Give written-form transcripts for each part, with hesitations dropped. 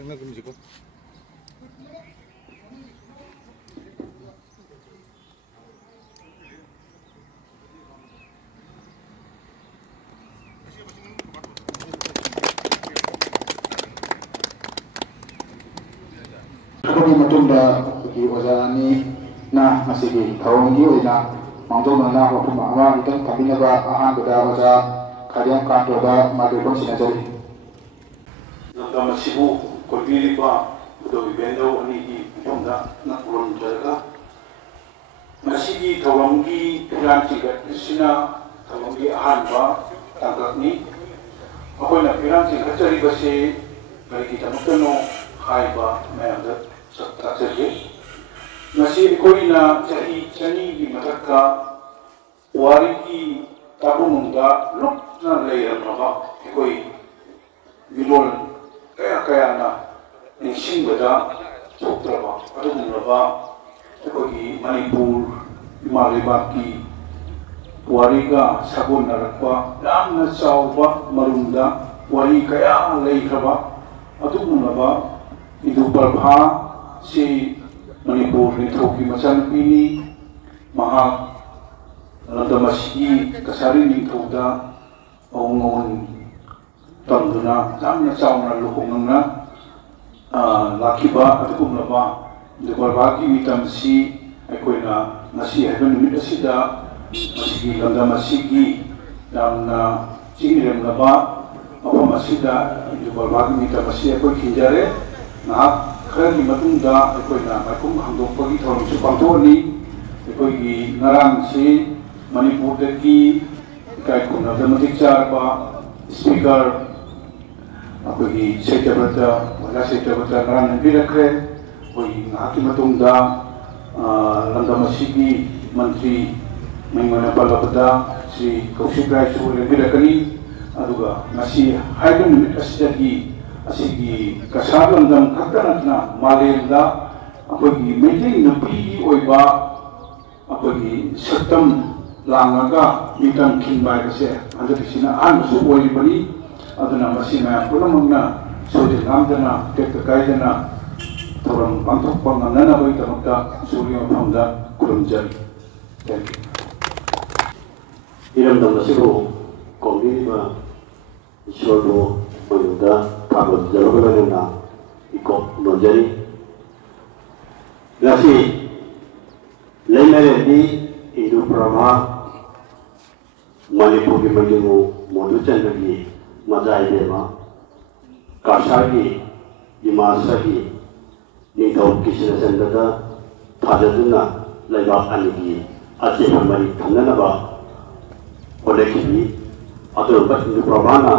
장난 금지고. 그러기 마tumda 이 오자니 나 마시기 더운기 오이나 망조만나 와품아와 이던 가비나가 아한보다 오자 가령 간도가 마들본 지나자리 남담 시부 골비리바 부도비 벤도 아니기 좀다 나꾸론 저가 마시기 더운기 피란치가 시나 더운기 아한바 당각니 아코이나 피란치 가짜리 것이 가리기 담았노 하이바 매양다 saktaje nasi koina cari cani mataka wariki tabunga luk na layer nama koi bilol kaya na nising bada sotraba adun raba koi manipur himalibaki wariga sabun narakwa lam na sauba marunda wari kaya layraba adun raba idu parha si Manipur ni Thoki Masan ini mahal Landamasi kasari ni Thoda Aungon Tanduna Tamnya Sauna Lukunga Lakiba at Kumlaba the Barbaki Mitamsi Equina Nasi Heaven Midasida Masigi Landamasigi Namna Singiram Laba Apamasida the Barbaki Mitamasi Equi Kinjare Nah kali matunda ekoina makum handok pagi thorong su pangthoni ekoi ngarang si Manipur deki kai kuna damatik charba speaker akoi sekretar wala sekretar ngarang birakre koi ngaki matunda landamasigi menteri mengmana palapeda si Kaushik Rai su birakani aduga nasi haidun asidagi asigi kasalan dam katanatna malemda akogi meeting napi oiba akogi satam langaga mitam kinbai kase andisina ansu oibani aduna masina pulamangna soje namdana tekkaidana thoram panthok pangana boi tamakta suryo phamda kurumjari thank you iram damasigo kombiba ishordo boyuda Kabut jalur na ikut nojari. Nasi lemere di Hindu Brahma Manipur ki manjumu modu chandagi mazai deva Kashagi Dimasagi Ningau kisna chandada thajaduna laiba anigi ati hamari thanana ba olekhi adur bat Hindu Brahma na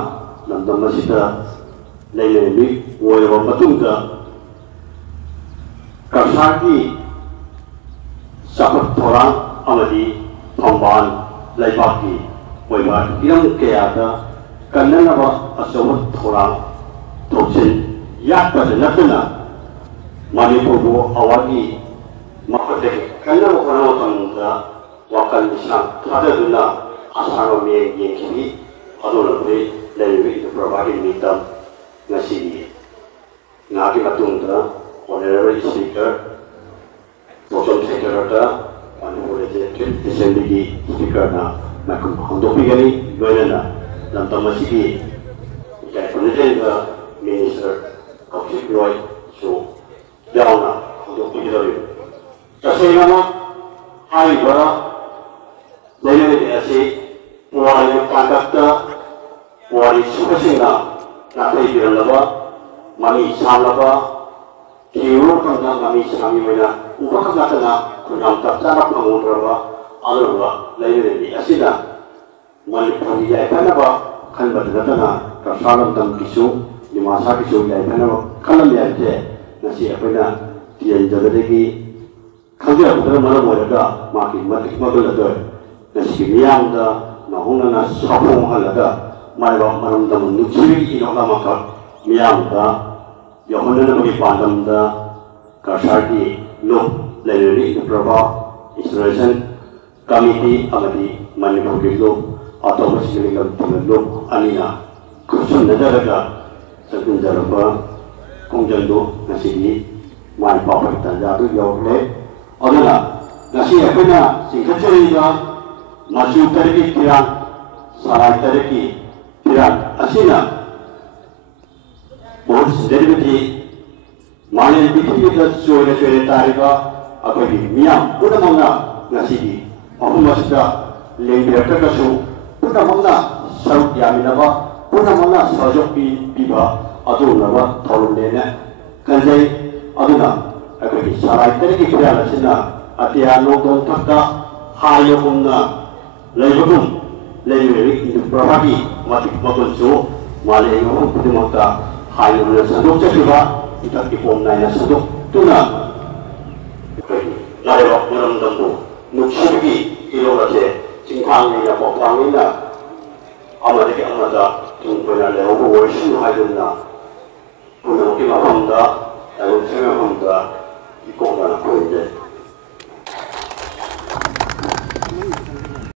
nandam masida Lainnya wajah matungga kasaki sahabat orang amadi pemban laibaki wajah yang keada karena nama sahabat orang tosin ya pada natuna Manipur awagi makhluk karena orang matungga wakal misal ada duna asal yang kini adalah lebih itu berbagi mitam nasi ngaki matungda honorary speaker social secretary Manipur Assembly speaker na makum handopi gani goyana dan tamasigi ya president minister Kaushik Roy so jauna handopi gani kasi nama hai bara lele asi wali kandakta wali sukasinga Nabi bilang laba, mami salaba, kiu kena mami sami mana, ubah kena kena kunam tak cara pengun berapa, alurba, lain ini asida, Manipur dia kena apa, kan berada kena kasalam dan kisu, di masa kisu dia kena apa, kalau dia je, nasi apa na, dia jaga lagi, kalau dia bukan malam mereka, makin mati makin ada, nasi miang dah, nahuna nas sapung hal ada. Maiba malam dalam nukiri inoga maka miamda yohana bagi pandam da kasardi lo lereri prabha installation committee amadi Manipur lo atau masih lo anina kusun negara ka sakun jaraba ꯈꯣꯡꯖꯪꯗꯨ ꯉꯁꯤꯗꯤ ꯃꯥꯏ ꯄꯥꯛꯄꯒꯤ ꯇꯥꯟꯖꯥꯗꯨ ꯌꯧꯔꯛꯂꯦ ꯑꯗꯨꯅ ꯉꯁꯤ ꯑꯩꯈꯣꯏꯅ ꯆꯤꯡꯈꯠꯆꯔꯤꯕ ꯃꯆꯨ ꯇꯔꯦꯠꯀꯤ ꯐꯤꯔꯥꯜ ꯁꯂꯥꯏ ꯇꯔꯦꯠꯀꯤ ꯐꯤꯔꯥꯜ ꯑꯁꯤꯅ ꯃꯍꯨꯠ ꯁꯤꯟꯖꯔꯤꯕꯗꯤ माने पृथ्वी चोरे चोरे तारीबा अखोई मियाम पुनमंगा ngasiगी अहुमसिदा लेंबिरकसु पुनमंगा सरुक यामिनबा पुनमंगा सजोपी पिबा अदुनबा थौरलेने कंजै अदुना अखोई सराय तरेगी फिरालसिना अतिया नोदों थक्का हायोगुमना लेबगुम लेबिरि इंदु प्रभागी मतिक मगुलसु माले ngom पुदिमता हायोगुना सदोक चकिबा kita dipomnanya seduk tuna layo muram dambu nuksigi ilorate singkhang ni na pokang ni na amade ke amada tungpena lewo worship haidunna puno ki mafamda ayo sema famda ikona na koide